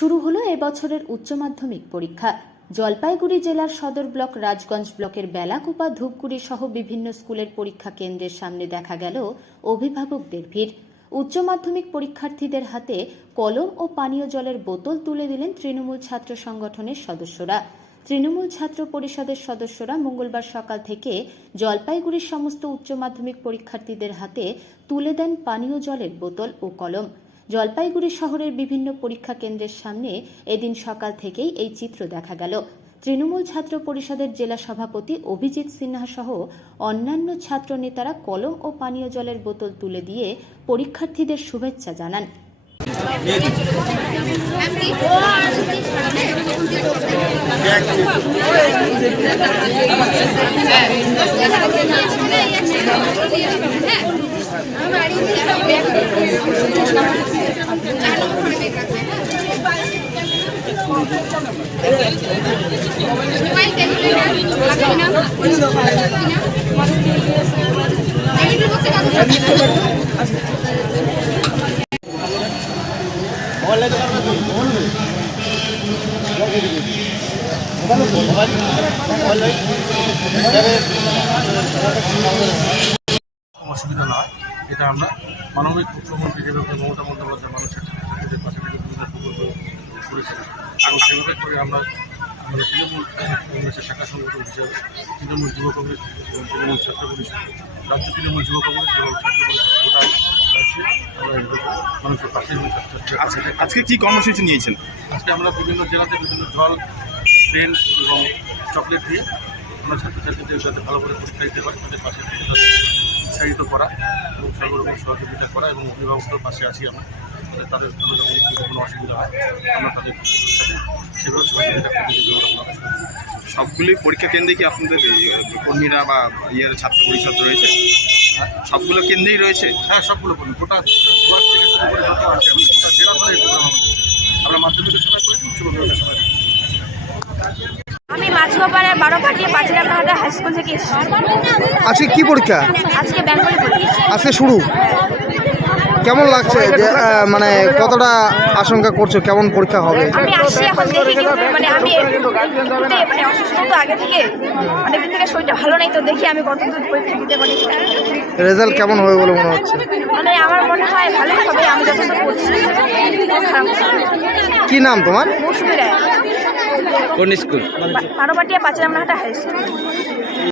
শুরু হলো এবছরের উচ্চ মাধ্যমিক পরীক্ষা। জলপাইগুড়ি জেলার সদর ব্লক রাজগঞ্জ ব্লকের বেলাকুপা, ধূপগুড়ি সহ বিভিন্ন স্কুলের পরীক্ষা কেন্দ্রের সামনে দেখা গেল অভিভাবকদের ভিড়। উচ্চ মাধ্যমিক পরীক্ষার্থীদের হাতে কলম ও পানীয় জলের বোতল তুলে দিলেন তৃণমূল ছাত্র সংগঠনের সদস্যরা। তৃণমূল ছাত্র পরিষদের সদস্যরা মঙ্গলবার সকাল থেকে জলপাইগুড়ির সমস্ত উচ্চ মাধ্যমিক পরীক্ষার্থীদের হাতে তুলে দেন পানীয় জলের বোতল ও কলম। জলপাইগুড়ি শহরের বিভিন্ন পরীক্ষা কেন্দ্রের সামনে এদিন সকাল থেকেই এই চিত্র দেখা গেল। তৃণমূল ছাত্র পরিষদের জেলা সভাপতি অভিজিৎ সিনহা সহ অন্যান্য ছাত্র নেতারা কলম ও পানীয় জলের বোতল তুলে দিয়ে পরীক্ষার্থীদের শুভেচ্ছা জানান। অসুবিধা না হয়, এটা আমরা মানবিক মুখ্যমন্ত্রী যেভাবে মমতা বন্দ্যোপাধ্যায় মানুষের ছাত্রছাত্রীদের পাশে থেকে বিভিন্ন প্রকল্প করেছিলেন, এবং সেভাবে করে আমরা আমাদের তৃণমূল কংগ্রেসের শাখা সংগঠন হিসাবে তৃণমূল যুব কংগ্রেস এবং তৃণমূল ছাত্র পরিষদ, রাজ্য তৃণমূল যুব কংগ্রেস এবং ছাত্র পরিষদ গোটা রাজ্যে আমরা এইভাবে মানুষের পাশে এবং ছাত্রছাত্রীদের। আজকে কী কর্মসূচি নিয়েছেন? আজকে আমরা বিভিন্ন জেলাতে বিভিন্ন জল, পেন এবং চকলেট দিয়ে আমরা ছাত্রছাত্রীদের যাতে ভালো করে পরীক্ষা দিতে পারে তাদের পাশে থেকে তাদের উৎসাহিত করা এবং সর্বরকম সহযোগিতা করা, এবং অভিভাবকদের পাশে আছি আমরা, তাদের কোনো অসুবিধা হয় আমরা তাদের সেভাবে সহযোগিতা করতে সবগুলি পরীক্ষা কেন্দ্রে কি আপনাদের কর্মীরা বা ছাত্র পরিষদ রয়েছে? সবগুলো কেন্দ্রেই রয়েছে? হ্যাঁ, সবগুলো করুন, গোটা দুয়ার থেকে শুরু করে যত আছে গোটা জেলা ধরে আমরা মাধ্যমিকের সময় করেছি, উচ্চ মাধ্যমিকের সময়। আমি মাছুয়াপাড়ার 12 পাচিরামহাটা হাই স্কুল থেকে এসেছি। আজকে কি পরীক্ষা? আজকে বেঙ্গলি পরীক্ষা। আজকে শুরু। কেমন লাগছে যে মানে কতটা আশঙ্কা করছো কেমন পরীক্ষা হবে? আমি আসছি এখন দেখি, কিন্তু মানে আমি মানে অসুস্থ তো আগে থেকে, অনেকদিন থেকে শরীরটা ভালো নেই, তো দেখি আমি কতদূর পরীক্ষা দিতে পারি। রেজাল্ট কেমন হবে বলে মনে হচ্ছে? মানে আমার মনে হয় ভালোই হবে, আমি যতদূর করছি। কি নাম তোমার? মৌসুমী রায়। কোন স্কুল? 12 পাচিরামহাটা high school.